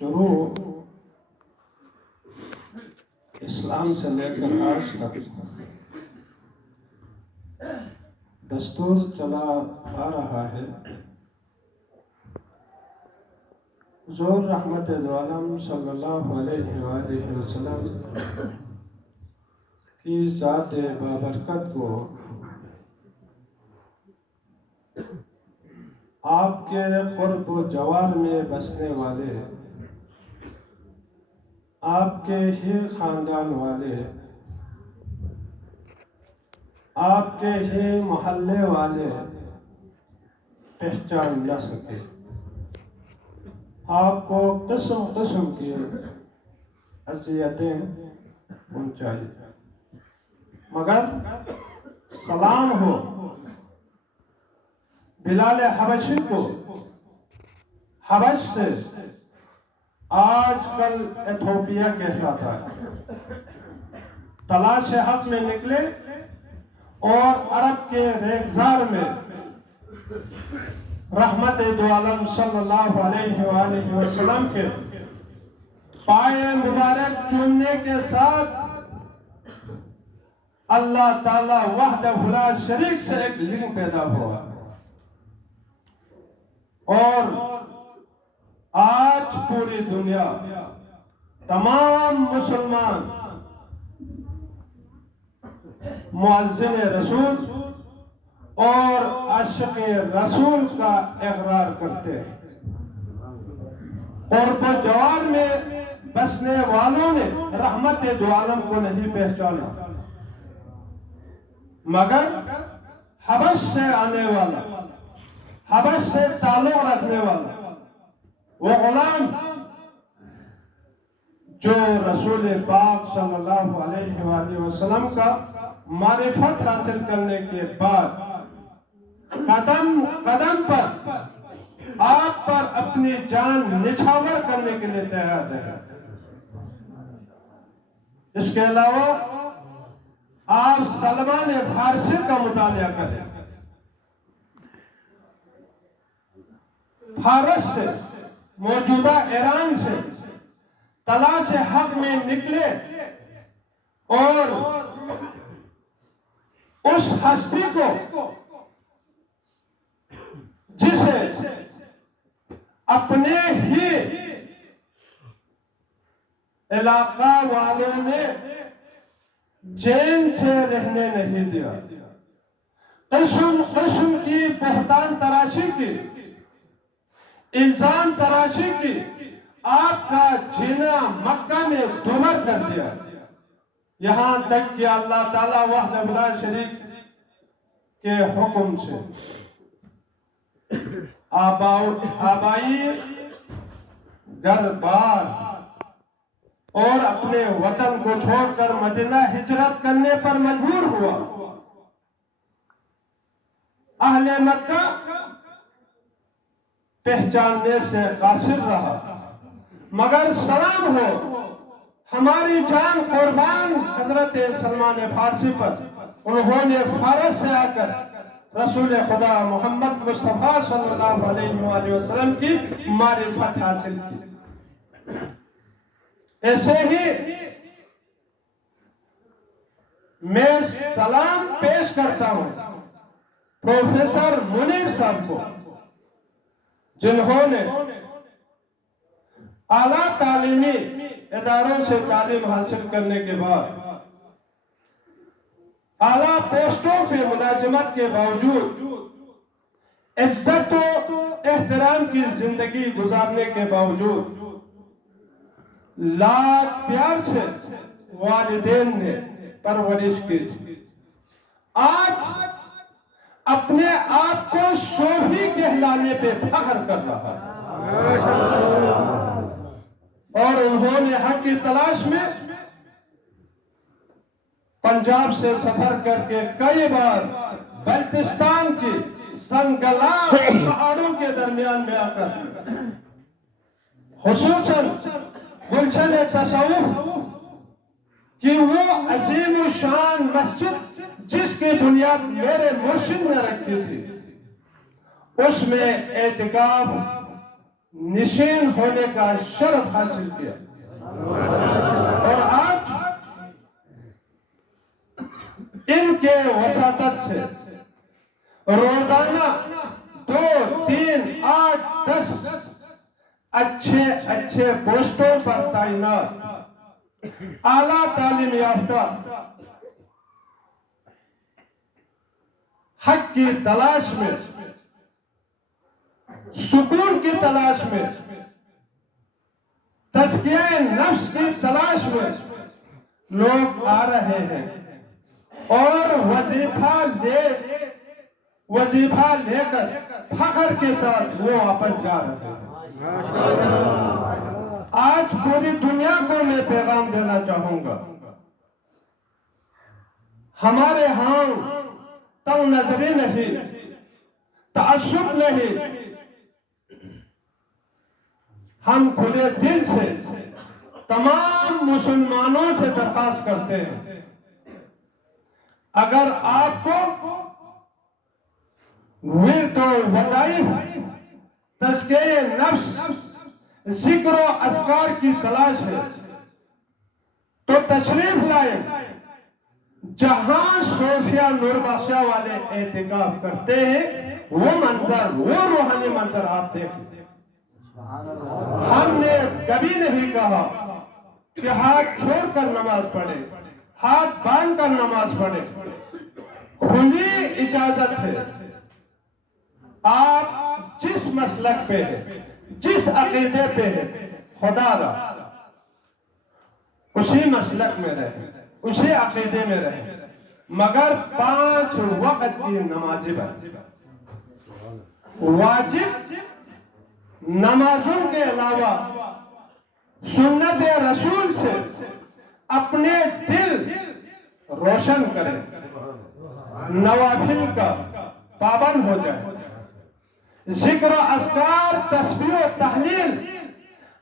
شروع اسلام سے لے کر آج تک دستور چلا آ رہا ہے۔ حضور رحمت دو عالم صلی اللہ علیہ وآلہ وسلم کی ذات بابرکت کو آپ کے قرب و جوار میں بسنے والے، آپ کے ہی خاندان والے، آپ کے ہی محلے والے پہچان نہ سکے۔ آپ کو قسم قسم کی اذیتیں پہنچائی، مگر سلام ہو بلال حبشی کو، حبش سے آج کل ایتھوپیا کہلاتا ہے، تلاش حق میں نکلے اور عرب کے ریگزار میں رحمت دو عالم صلی اللہ علیہ وآلہ وسلم کے پائے مبارک چومنے کے ساتھ اللہ تعالی وحدہ لا شریک سے ایک لنک پیدا ہوا، اور آج پوری دنیا تمام مسلمان مؤذن رسول اور عاشق رسول کا اقرار کرتے ہیں۔ قرب و جوار میں بسنے والوں نے رحمت دو عالم کو نہیں پہچانا، مگر حبش سے آنے والا، حبش سے تعلق رکھنے والا وہ غلام جو رسول پاک صلی اللہ علیہ وآلہ وسلم کا معرفت حاصل کرنے کے بعد قدم قدم پر آپ پر اپنی جان نچھاور کرنے کے لیے تیار ہے۔ اس کے علاوہ آپ سلمان فارسی کا مطالعہ کریں، فارس سے، موجودہ ایران سے تلاش حق میں نکلے اور اس ہستی کو جسے اپنے ہی علاقہ والوں نے چین سے رہنے نہیں دیا، قسم قسم کی بہتان تراشی کی، الزام تراشی کی، آپ کا جینا مکہ میں دوبر کر دیا، یہاں تک کہ اللہ تعالیٰ وحدہ لا شریک کے حکم سے آبائی گھر بار اور اپنے وطن کو چھوڑ کر مدینہ ہجرت کرنے پر مجبور ہوا۔ اہل مکہ پہچاننے سے قاصر رہا، مگر سلام ہو ہماری جان قربان حضرت سلمان فارسی پر، انہوں نے فارس سے آ کر رسول خدا محمد مصطفیٰ صلی اللہ علیہ وآلہ وسلم کی معرفت حاصل کی۔ ایسے ہی میں سلام پیش کرتا ہوں پروفیسر منیر صاحب کو، جنہوں نے اعلیٰ تعلیمی اداروں سے تعلیم حاصل کرنے کے بعد اعلیٰ پوسٹوں پہ ملازمت کے باوجود عزت و احترام کی زندگی گزارنے کے باوجود لاکھ پیار سے والدین نے پرورش کی، آج اپنے آپ کو شوہی کہلانے پہ فخر کر رہا ہے، اور انہوں نے حق کی تلاش میں پنجاب سے سفر کر کے کئی بار بلتستان کی سنگلاخ پہاڑوں کے درمیان میں آ کر خصوصاً گلشن تصوف کی وہ عظیم و شان مسجد جس کی بنیاد میرے مرشد نے رکھی تھی، اس میں اعتکاف نشین ہونے کا شرف حاصل کیا، اور آج ان کے وساطت سے روزانہ 2، 3، 8، 10 اچھے پوسٹوں پر تعینات اعلیٰ تعلیم یافتہ، حق کی تلاش میں، سکون کی تلاش میں، تزکیہ نفس کی تلاش میں لوگ آ رہے ہیں اور وظیفہ لے کر فخر کے ساتھ وہ واپس جا رہے ہیں۔ آج پوری دنیا کو میں پیغام دینا چاہوں گا، ہمارے ہاں تنگ نظری نہیں، تعصب نہیں، ہم کھلے دل سے تمام مسلمانوں سے درخواست کرتے ہیں، اگر آپ کو ورد و وظائف، تزکیہ نفس، ذکر و اذکار کی تلاش ہے تو تشریف لائیں جہاں صوفیہ نور بخشا والے اعتکاف کرتے ہیں، وہ منظر، وہ روحانی منظر آپ دیکھیں۔ ہم نے کبھی نہیں کہا کہ ہاتھ چھوڑ کر نماز پڑھے، ہاتھ باندھ کر نماز پڑھے، کھلی اجازت ہے۔ آپ جس مسلک پہ ہے، جس عقیدے پہ ہے، خدا را اسی مسلک میں رہے، اسی عقیدے میں رہے، مگر 5 وقت کی نمازیں واجب نمازوں کے علاوہ سنت رسول سے اپنے دل روشن کریں، نوافل کا پابند ہو جائے، ذکر و اذکار، تسبیح و تحلیل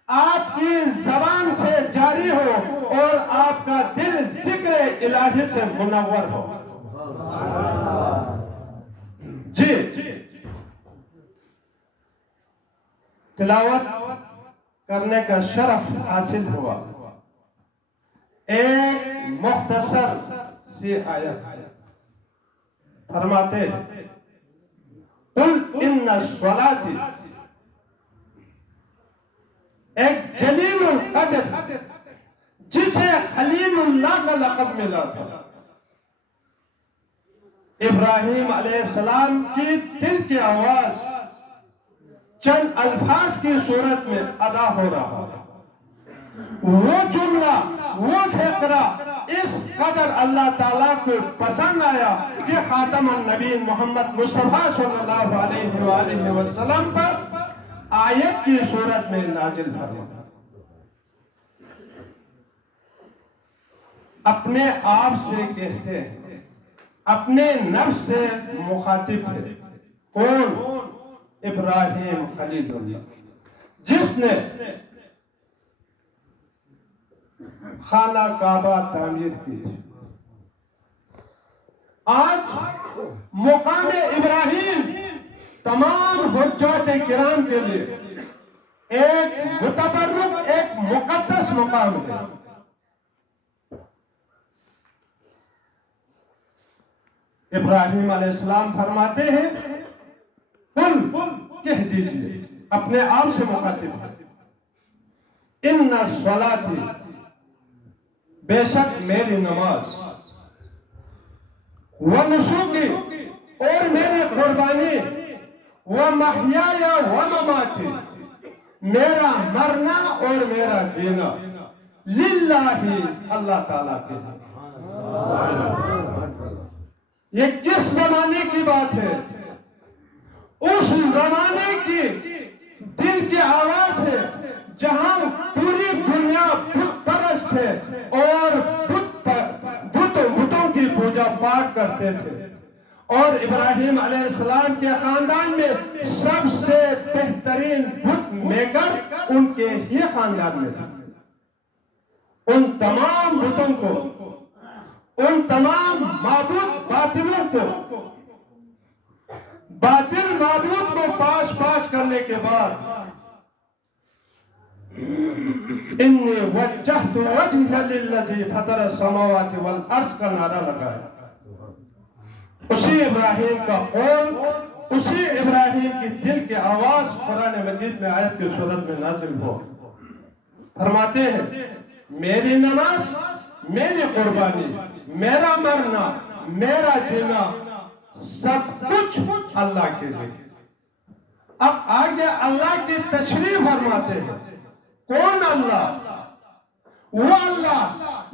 آپ کی زبان سے جاری ہو اور آپ کا دل ذکر الہی سے منور ہو۔ جی تلاوت کرنے کا شرف حاصل ہوا، ایک مختصر سی آیت فرماتے قل ان صلاتی، ایک جلیل القدر جسے خلیل اللہ کا لقب ملا تھا، ابراہیم علیہ السلام کی دل کی آواز چند الفاظ کی صورت میں ادا ہو رہا ہے، وہ جملہ، وہ فقرہ اس قدر اللہ تعالیٰ کو پسند آیا کہ خاتم النبی محمد مصطفیٰ صلی اللہ علیہ وآلہ وسلم پر آیت کی صورت میں نازل فرمایا۔ اپنے آپ سے کہتے ہیں، اپنے نفس سے مخاطب ہے، کون؟ ابراہیم خلیل اللہ، جس نے خانہ کعبہ تعمیر کی تھی۔ آج مقام ابراہیم تمام حجاج کرام کے لیے ایک متبرک، ایک مقدس مقام ہے۔ ابراہیم علیہ السلام فرماتے ہیں، قل کہہ دیجئے، اپنے آپ سے مخاطب ہے، ان صلاتی، بے شک میری نماز، ونسکی، اور میری قربانی، ومحیای ومماتی، میرا مرنا اور میرا جینا، للہ، اللہ تعالیٰ کے لیے۔ یہ کس زمانے کی بات ہے؟ اس زمانے کی دل کی آواز ہے جہاں پوری دنیا بت پرست ہے اور بتوں کی پوجا پاٹ کرتے تھے، اور ابراہیم علیہ السلام کے خاندان میں سب سے بہترین بت میکر ان کے ہی خاندان میں تھا۔ ان تمام بتوں کو، ان تمام معبود باطلوں کو، باطل معبود کو پاش کرنے کے بعد انی وجہت وجہ للذی فطر السماوات والارض کا نعرہ لگایا. اسی ابراہیم کا قول، اسی ابراہیم کی دل کی آواز قرآن مجید میں آیت کی صورت میں نازل ہو. فرماتے ہیں میری نماز، میری قربانی، میرا مرنا، میرا جینا، سب کچھ اللہ کے لیے. اب آگے اللہ کی تشریح فرماتے ہیں. کون اللہ؟ وہ اللہ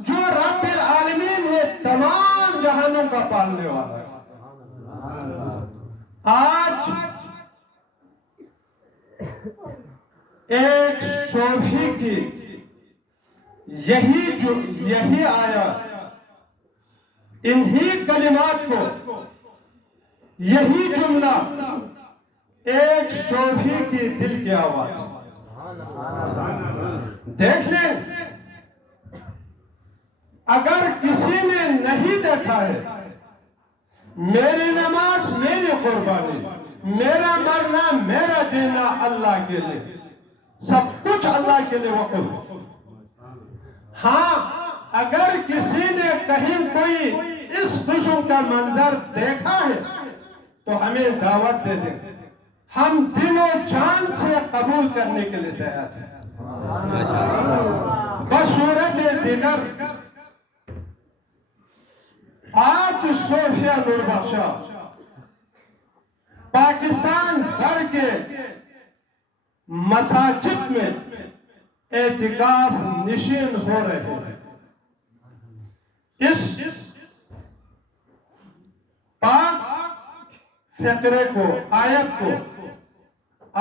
جو رب العالمین ہے، تمام جہانوں کا پالنے والا ہے. آج ایک صوفی کی یہی آیات، انہی کلمات کو، یہی جملہ ایک صوفی کی دل کی آواز. دیکھ لیں، اگر کسی نے نہیں دیکھا ہے میری نماز، میری قربانی، میرا مرنا، میرا جینا اللہ کے لیے، سب کچھ اللہ کے لیے وقف. ہاں اگر کسی نے کہیں کوئی اس قسم کا منظر دیکھا ہے تو ہمیں دعوت دے دیں، ہم دل و جان سے قبول کرنے کے لیے تیار ہیں. بصورت دیگر آج صوفیہ نور بخشا پاکستان بھر کے مساجد میں اعتکاف نشین ہو رہے ہیں. اس پاک فقرے کو، آیت کو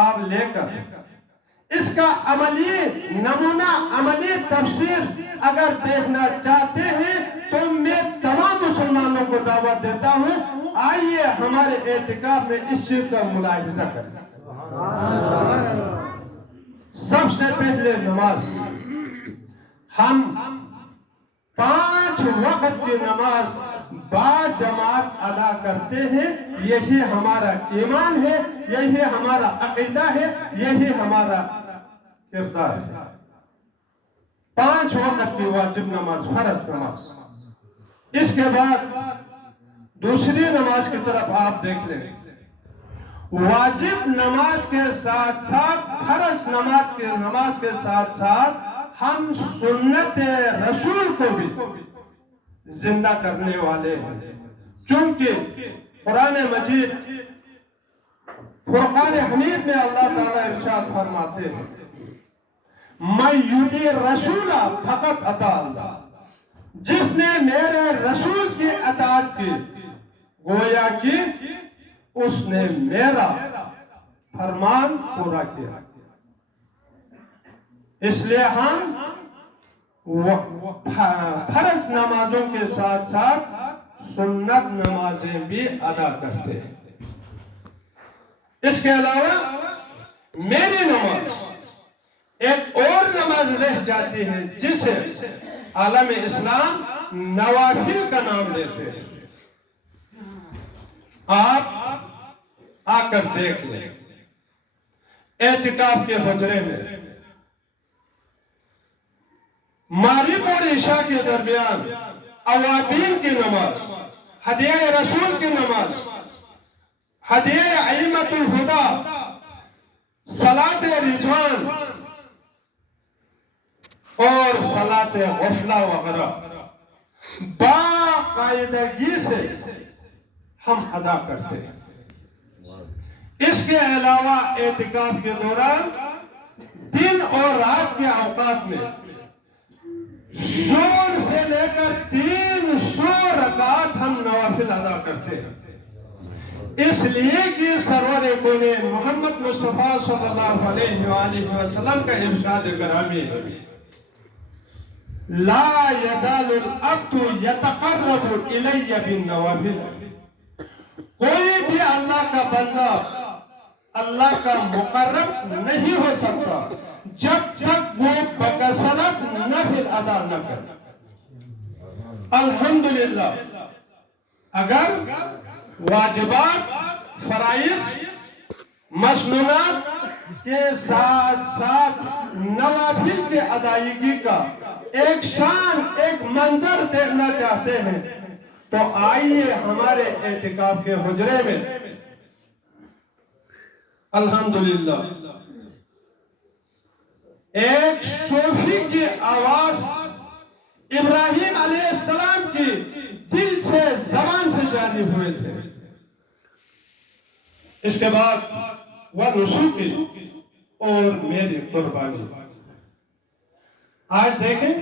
آپ لے کر اس کا عملی نمونہ، عملی تفسیر اگر دیکھنا چاہتے ہیں تو میں تمام مسلمانوں کو دعوت دیتا ہوں، آئیے ہمارے اعتکاف میں اس چیز کا ملاحظہ کریں. سب سے پہلے نماز، ہم 5 وقت کی نماز با جماعت ادا کرتے ہیں. یہی ہمارا ایمان ہے، یہی ہمارا عقیدہ ہے، یہی ہمارا کردار ہے. 5 وقت کی واجب نماز، فرض نماز. اس کے بعد دوسری نماز کی طرف آپ دیکھ لیں. واجب نماز کے ساتھ ساتھ، فرض نماز کے ساتھ ساتھ ہم سنت رسول کو بھی زندہ کرنے والے ہیں. چونکہ قرآن مجید فرقان حمید میں اللہ تعالیٰ ارشاد فرماتے ہیں میں یوتی رسول فقط اطاع اللہ. جس نے میرے رسول کی اطاعت کی گویا کہ اس نے میرا فرمان پورا کیا. اس لیے ہم فرض نمازوں کے ساتھ ساتھ سنت نمازیں بھی ادا کرتے ہیں. اس کے علاوہ میری نماز، ایک اور نماز رہ جاتی ہے جسے عالم اسلام نوافل کا نام دیتے ہیں. آپ آ کر دیکھ لیں اعتکاف کے حجرے میں مغرب اور عشاء کے درمیان اوابین کی نماز، ہدیہ رسول کی نماز، ہدیہ ائمۃ الہدی، صلاۃ رضوان اور صلاۃ غفلہ وغیرہ باقاعدگی سے ہم ادا کرتے ہیں. اس کے علاوہ اعتکاف کے دوران دن اور رات کے اوقات میں زور سے لے کر 300 رکعت ہم نوافل ادا کرتے ہیں. اس لیے کہ سرور کونین محمد مصطفیٰ صلی اللہ علیہ وآلہ وسلم کا ارشاد گرامی ہے لا یزال العبد یتقرب الی بالنوافل. کوئی بھی اللہ کا بندہ اللہ کا مقرب نہیں ہو سکتا جب تک وہ بکثرت نفل ادا نہ کرے. الحمدللہ اگر واجبات، فرائض مسنونات کے ساتھ ساتھ نوافل کی ادائیگی کا ایک شان، ایک منظر دیکھنا چاہتے ہیں تو آئیے ہمارے اعتکاف کے حجرے میں۔ الحمدللہ ایک صوفی کی آواز ابراہیم علیہ السلام کی دل سے، زبان سے جاری ہوئے تھے۔ اس کے بعد وہ نسوکی اور میری قربانی۔ آج دیکھیں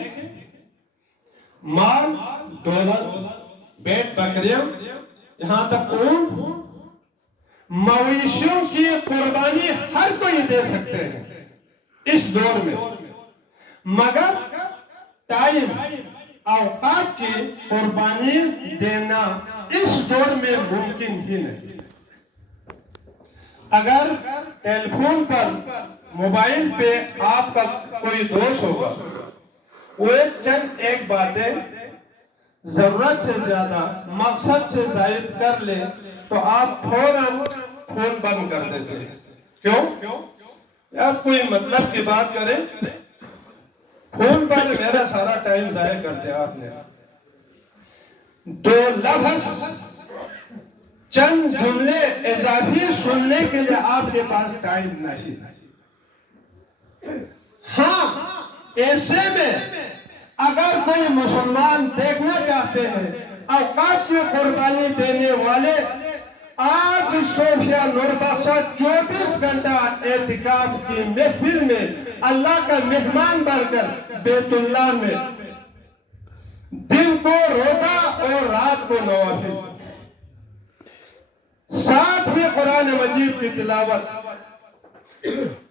مال، دولت، بیٹ بکریاں، یہاں تک اونٹ، مویشیوں کی قربانی ہر کوئی دے سکتے ہیں اس دور میں، مگر ٹائم، اوقات کی قربانی دینا اس دور میں ممکن ہی نہیں۔ اگر ٹیلی فون پر، موبائل پہ آپ کا کوئی دوست ہوگا، وہ چند ایک باتیں ضرورت سے زیادہ، مقصد سے زائد کر لے تو آپ فوراً فون بند کر دیتے ہیں۔ کیوں؟ یار کوئی مطلب کی بات کریں، فون پر میرا سارا ٹائم ضائع کر دیا آپ نے۔ دو لفظ، چند جملے اضافی سننے کے لیے آپ کے پاس ٹائم نہیں۔ ہاں، ایسے میں اگر کوئی مسلمان دیکھنا چاہتے ہیں اوقات کی قربانی دینے والے، آج صوفیہ نور بخشا 24 گھنٹہ اعتکاف کی محفل میں اللہ کا مہمان بن کر بیت اللہ میں دن کو روزہ اور رات کو نوافل، ساتھ ہی قرآن مجید کی تلاوت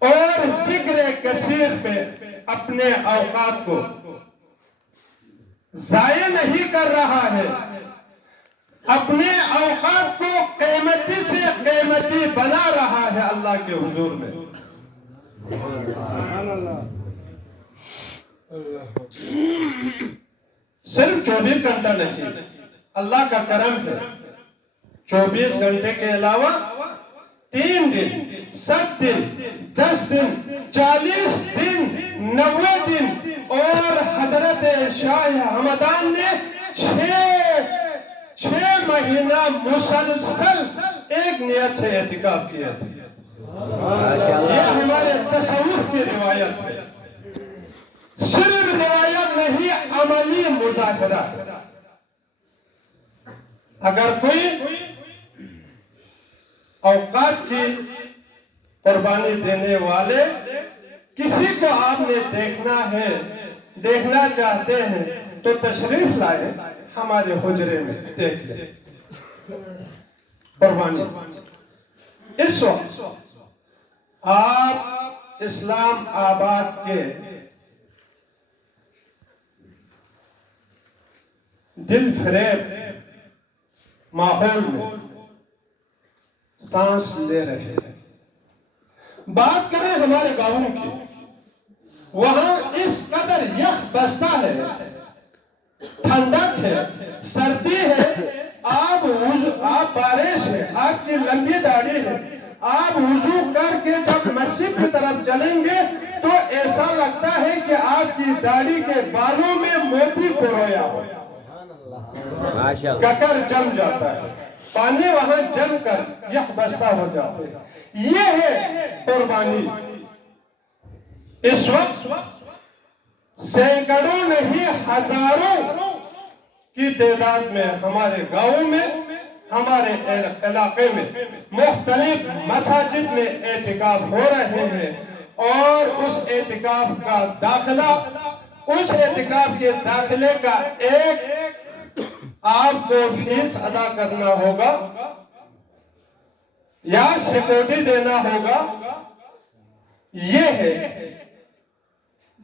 اور ذکر کثیر پہ اپنے اوقات کو ضائع نہیں کر رہا ہے، اپنے اوقات کو قیمتی سے قیمتی بنا رہا ہے اللہ کے حضور میں۔ صرف 24 گھنٹہ نہیں، اللہ کا کرم ہے، 24 گھنٹے کے علاوہ 3 دن، 7 دن، 10 دن، 40 دن، 90 دن، اور حضرت شاہ ہمدان نے 6 مہینہ مسلسل ایک نیت سے اعتکاف کیا تھا۔ یہ ہمارے تصوف کی روایت ہے، صرف روایت نہیں، عملی مظاہرہ۔ اگر کوئی اوقات کی قربانی دینے والے کسی کو آپ نے دیکھنا چاہتے ہیں تو تشریف لائے ہمارے حجرے میں، دیکھ لیں قربانی۔ اس وقت آپ اسلام آباد کے دل فریب ماحول میں سانس لے رہے ہیں۔ بات کریں ہمارے گاؤں کی، وہاں اس قدر یخ بستا ہے، ٹھنڈک ہے، سردی ہے، آپ بارش ہے، آپ کی لمبی داڑھی ہے، آپ وضو کر کے جب مسجد کی طرف چلیں گے تو ایسا لگتا ہے کہ آپ کی داڑھی کے بالوں میں موتی پرویا ہو، ککر جم جاتا ہے، پانی وہاں جم کر یخ بستہ ہو جاتے ہیں۔ یہ ہے قربانی۔ اس وقت سینکڑوں نہیں، ہزاروں کی تعداد میں ہمارے گاؤں میں، ہمارے علاقے میں مختلف مساجد میں اعتکاف ہو رہے ہیں، اور اس اعتکاف کا داخلہ، اس اعتکاف کے داخلے کا ایک آپ کو فیس ادا کرنا ہوگا یا سیکورٹی دینا ہوگا۔ یہ ہے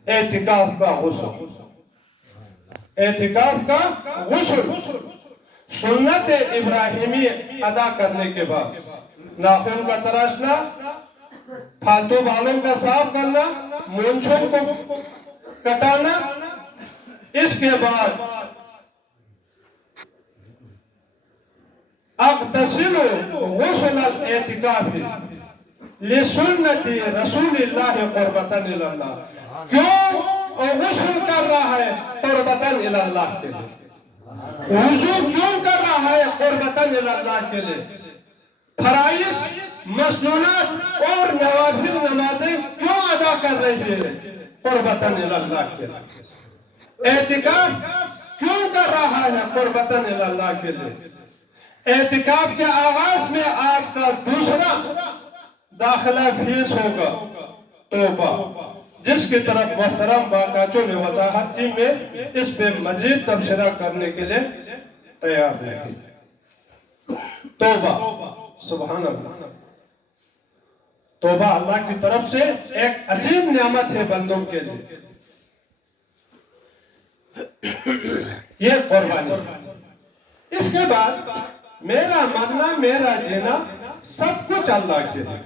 اعتکاف کا غسل۔ اعتکاف کا غسل سنت ابراہیمی ادا کرنے کے بعد ناخن کا تراشنا، پھالتو بالوں کا صاف کرنا، مونچھوں کو کٹانا، اس کے بعد اغتسل غسل الاعتکاف، لسنتی رسول اللہ قربتاً اللہ، کیوں غسل کر رہا ہے قربتاً اللہ کے لیے، وضو کیوں کر رہا ہے قربتاً اللہ کے لیے، فرائض مسنونات اور نوافل نمازیں کیوں ادا کر رہی ہے قربتاً اللہ کے لیے، اعتکاف کیوں کر رہا ہے قربتاً اللہ کے لیے، اعتکاف کے آغاز میں آپ کا دوسرا داخلہ فیس ہوگا توبہ، جس کی طرف محترم باقاچو نے وضاحت کی، میں اس پہ مزید تبصرہ کرنے کے لیے تیار نہیں۔ توبہ، سبحان اللہ، توبہ اللہ کی طرف سے ایک عظیم نعمت ہے بندوں کے لیے، یہ قربانی۔ اس کے بعد میرا مرنا میرا جینا سب کچھ اللہ کے لیے۔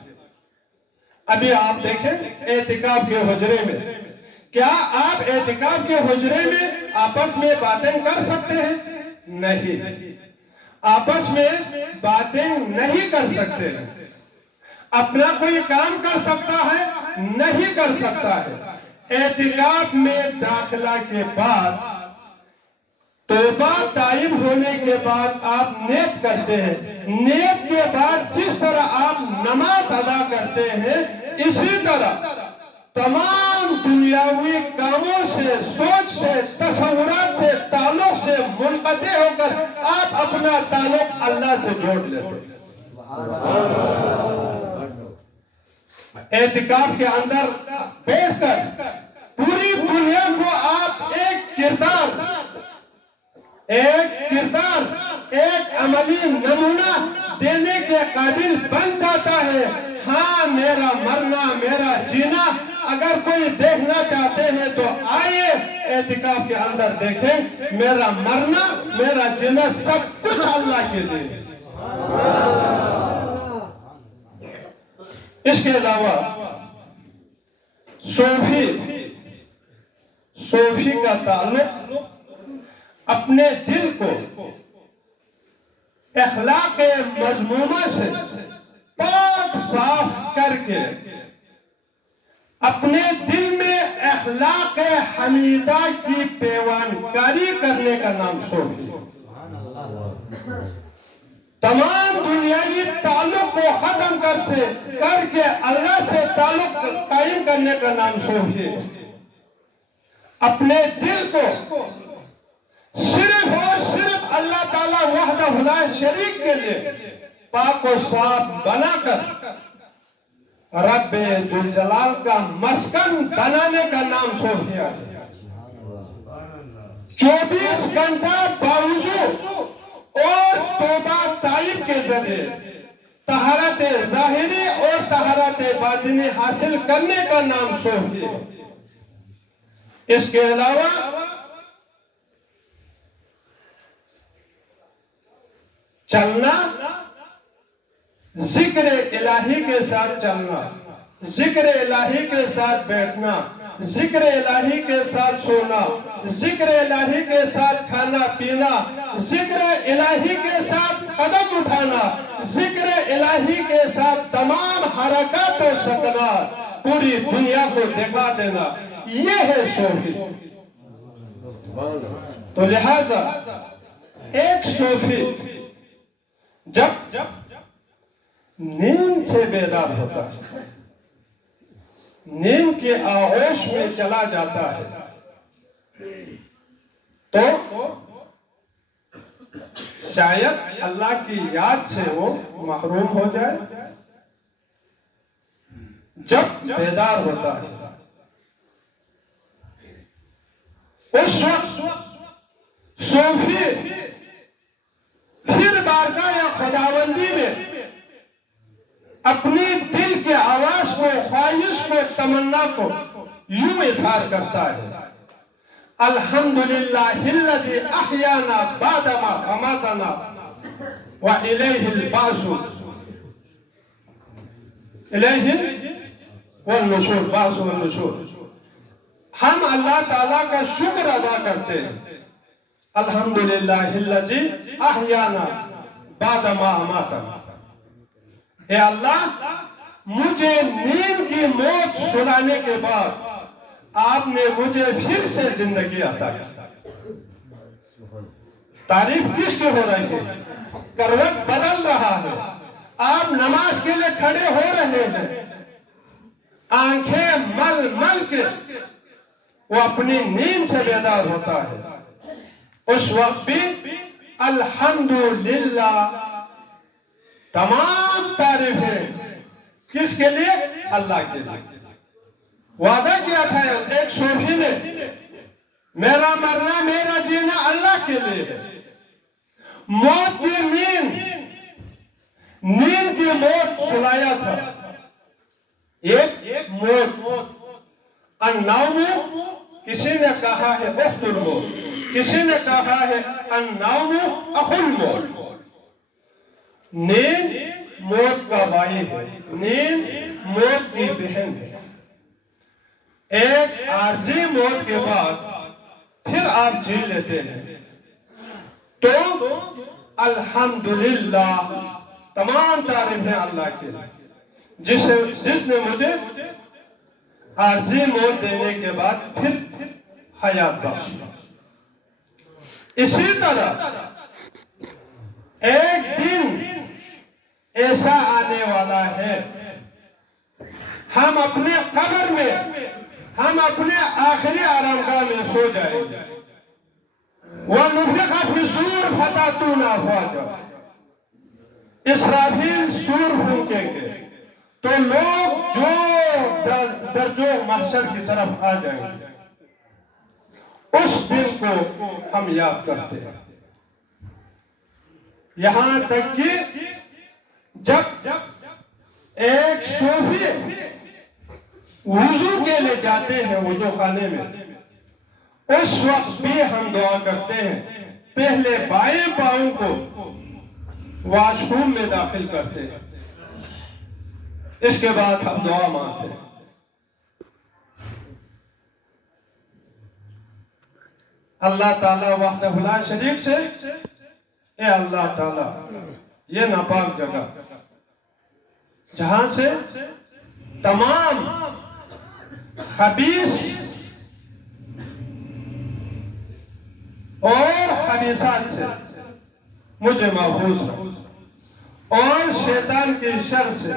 ابھی آپ دیکھیں اعتکاف کے حجرے میں، کیا آپ اعتکاف کے حجرے میں آپس میں باتیں کر سکتے ہیں؟ نہیں، آپس میں باتیں نہیں کر سکتے ہیں۔ اپنا کوئی کام کر سکتا ہے؟ نہیں کر سکتا ہے۔ اعتکاف میں داخلہ کے بعد، توبہ تائب ہونے کے بعد آپ نیت کرتے ہیں، نیت کے بعد جس طرح آپ نماز ادا کرتے ہیں، اسی طرح تمام دنیاوی کاموں سے، سوچ سے، تصورات سے، تعلق سے منقطع ہو کر آپ اپنا تعلق اللہ سے جوڑ لیتے ہیں۔ اعتکاف کے اندر بیٹھ کر پوری دنیا کو آپ ایک کردار، ایک عملی نمونہ دینے کے قابل بن جاتا ہے۔ ہاں، میرا مرنا میرا جینا اگر کوئی دیکھنا چاہتے ہیں تو آئیے اعتکاف کے اندر دیکھیں، میرا مرنا میرا جینا سب کچھ اللہ کے لیے۔ اس کے علاوہ صوفی کا تعلق اپنے دل کو اخلاق مذمومہ سے پاک صاف کر کے اپنے دل میں اخلاق حمیدہ کی پیوان کاری کرنے کا نام صوفی۔ تمام دنیاوی تعلق کو ختم کر کے اللہ سے تعلق قائم کرنے کا نام صوفی ہے۔ اپنے دل کو صرف اور صرف اللہ تعالیٰ وحدہ لا شریک کے لیے پاک و صاف بنا کر رب ذوالجلال کا مسکن بنانے کا نام صوفی ہے۔ 24 گھنٹہ باوضو اور توبہ تائب کے ذریعے طہارت ظاہری اور طہارت باطنی حاصل کرنے کا نام صوفی ہے۔ اس کے علاوہ چلنا، ذکر الہی کے ساتھ چلنا، ذکر الہی کے ساتھ بیٹھنا، ذکر الہی کے ساتھ سونا، ذکر الہی کے ساتھ کھانا پینا، ذکر الہی کے ساتھ قدم اٹھانا، ذکر الہی کے ساتھ تمام حرکات و سکنات پوری دنیا کو دکھا دینا، یہ ہے صوفی۔ تو لہذا ایک صوفی جب نیند سے بیدار ہوتا ہے، نیند کے آغوش میں چلا جاتا ہے، تو شاید اللہ کی یاد سے وہ محروم ہو جائے۔ جب بیدار ہوتا ہے اس وقت صوفی پھر بارگاہ یا خداوندی میں اپنی دل کے آواز کو، خواہش کو، تمنا کو یوں اظہار کرتا ہے: الحمدللہ الذی احیانا بعد ما اماتنا والیہ البعث، الیہ والنشور، بعث والنشور۔ ہم اللہ تعالیٰ کا شکر ادا کرتے ہیں، الحمدللہ الذی احیانا بعد ما اماتنا، اے اللہ مجھے نیند کی موت سنانے کے بعد آپ نے مجھے پھر سے زندگی عطا کی۔ تعریف کس کی ہو رہی ہے؟ کروٹ بدل رہا ہے، آپ نماز کے لیے کھڑے ہو رہے ہیں، آنکھیں مل مل کے وہ اپنی نیند سے بیدار ہوتا ہے، اس وقت بھی الحمدللہ تمام تعریفیں کس کے لیے؟ اللہ کے لیے۔ وعدہ کیا تھا ایک صوفی نے، میرا مرنا میرا جینا اللہ کے لیے ہے۔ موت کی نیند کی موت سنایا تھا، ایک موت۔ النوم کسی نے کہا ہے اخت الموت، کسی نے کہا ہے النوم اخو الموت۔ نیند موت کا بھائی ہے، نیند موت کی بہن ہے۔ ایک عارضی موت کے بعد پھر آپ جی لیتے ہیں، تو الحمدللہ تمام تعریفیں اللہ کے، جس نے مجھے عارضی موت دینے کے بعد پھر حیات بخشی۔ اسی طرح ایک دن ایسا آنے والا ہے، ہم اپنے قبر میں، ہم اپنے آخری آرامگاہ میں سو جائیں گے۔ وَنُفِخَ فِي الصُّورِ فَتَأْتُونَ أَفْوَاجًا، اسرافیل سور پھونکیں گے تو لوگ جو درجو محشر کی طرف آ جائیں گے۔ اس دن کو ہم یاد کرتے ہیں، یہاں تک کہ جب ایک صوفی وضو کے لے جاتے ہیں وضو خانے میں، اس وقت بھی ہم دعا کرتے ہیں، پہلے بائیں پاؤں کو واش روم میں داخل کرتے ہیں، اس کے بعد ہم دعا مانگتے ہیں۔ اللہ تعالیٰ وحدہ لا شریک سے، اے اللہ تعالیٰ یہ ناپاک جگہ جہاں سے تمام خبیث اور خبیثات سے مجھے محفوظ رکھ، اور شیطان کی شر سے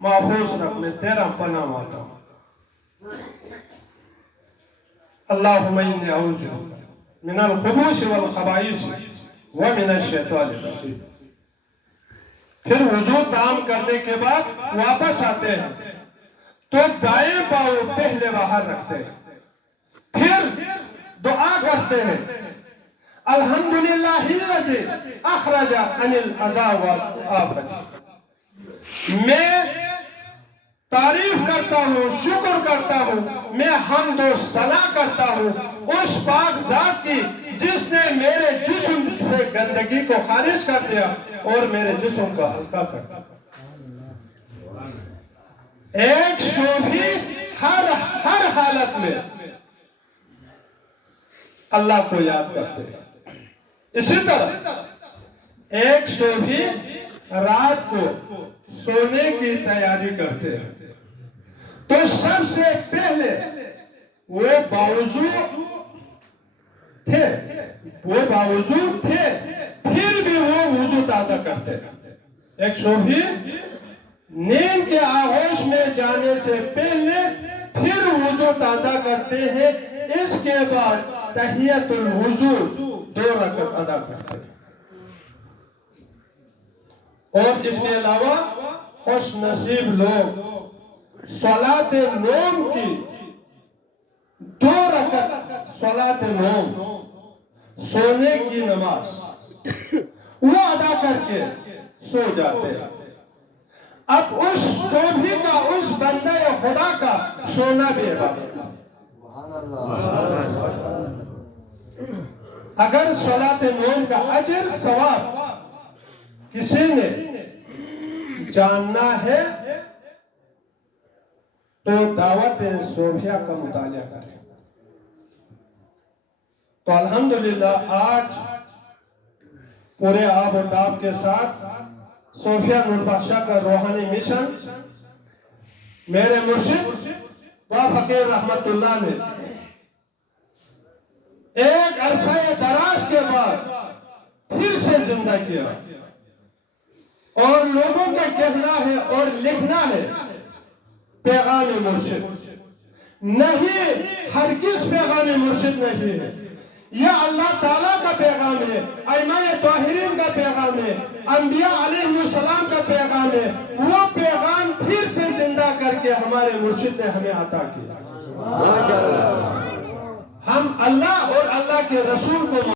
محفوظ رکھ، میں تیرا پناہ مانگتا ہوں۔ اللہم انی اعوذ من الخبث والخبائث ومن الشیطان الرجیم۔ پھر وضو تام کرنے کے بعد واپس آتے ہیں تو دائیں پاؤں پہلے باہر رکھتے ہیں، پھر دعا کرتے ہیں، الحمدللہ الذی اخرج عن العزا والآفت۔ میں تعریف کرتا ہوں، شکر کرتا ہوں، میں حمد و ثنا کرتا ہوں اس پاک ذات کی جس نے میرے جسم سے گندگی کو خارج کر دیا اور میرے جسم کو ہلکا کر دیا۔ ایک صوفی ہر حالت میں اللہ کو یاد کرتے ہیں۔ اسی طرح ایک صوفی رات کو سونے کی تیاری کرتے ہیں تو سب سے پہلے وہ باوضو تھے، پھر بھی وہ وضو تازہ کرتے ہیں۔ ایک صوفی نیند کے آغوش میں جانے سے پہلے پھر وضو تازہ کرتے ہیں، اس کے بعد تحیت الوضو 2 رکعت ادا کرتے ہیں، اور اس کے علاوہ خوش نصیب لوگ صلاۃ نوم کی 2 رکعت صلاۃ نوم، سونے کی نماز وہ ادا کر کے سو جاتے ہیں۔ اب اس صوفی کا، اس بندہ خدا کا سونا بھی عبادت ہے۔ اگر صلاۃ نوم کا اجر ثواب کسی نے جاننا ہے تو دعوت صوفیہ کا مطالعہ کریں۔ تو الحمدللہ آج پورے آب و تاب کے ساتھ صوفیہ نور بخشا کا روحانی مشن میرے مرشد با فقیر رحمت اللہ نے ایک عرصہ دراز کے بعد پھر سے زندہ کیا اور لوگوں کا کہنا ہے اور لکھنا ہے پیغام مرشد نہیں، ہرگز پیغام مرشد نہیں ہے، یہ اللہ تعالیٰ کا پیغام ہے، ائمہ طاہرین کا پیغام ہے، انبیاء علیہ السلام کا پیغام ہے، وہ پیغام پھر سے زندہ کر کے ہمارے مرشد نے ہمیں عطا کیا۔ ہم اللہ اور اللہ کے رسول کو